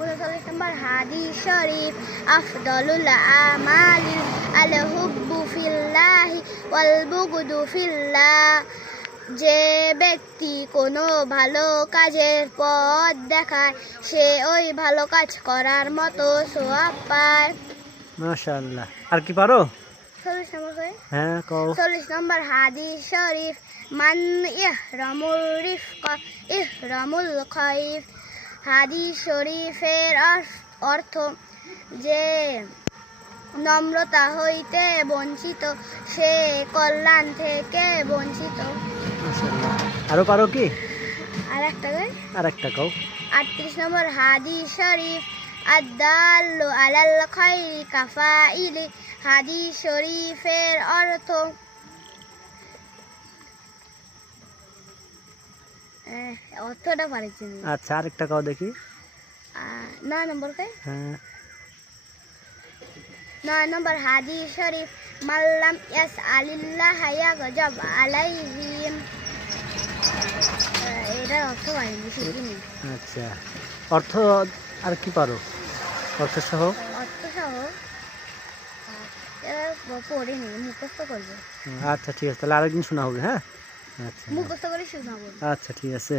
39 নম্বর হাদিস শরীফ আফদালুল আমালি আল হুব্বু ফিল্লাহি ওয়াল বুগদু ফিল্লাহ। যে ব্যক্তি কোনো ভালো কাজের পথ দেখায় সে ওই ভালো কাজ করার মতো সওয়াব পায়। মাশাআল্লাহ। আর কি পারো? 40 নম্বর করে হ্যাঁ কও। 40 নম্বর হাদিস শরীফ মান ইহরামুল রিফকা ইহরামুল খাইফ। হাদিস শরীফের অর্থ যে নম্রতা হইতে বঞ্চিত সে কল্যাণ থেকে বঞ্চিত। মাশাআল্লাহ। আরো পারো কি? আর একটা কও। 38 নম্বর হাদিস শরীফ আদ-দাল্লু আলাল খাইরি কাফাইলি। হাদিস শরীফের অর্থটা পারছি না। আচ্ছা আরেকটা কও দেখি। 9 নম্বর কে হ্যাঁ 9 নম্বর হাদিস শরীফ মাল্লাম ইয়াসআলিল্লাহ ইয়াগজাব আলাইহিম। এটা অর্থ পাইনি শিখিনি। আচ্ছা অর্থ আর কি পারো? অর্থ সহ পড়িনি, মুখস্থ করবো। আচ্ছা ঠিক আছে, তাহলে আরেকদিন শোনা হবে। হ্যাঁ আচ্ছা মুখস্থ করে শোনাবো। আচ্ছা ঠিক আছে।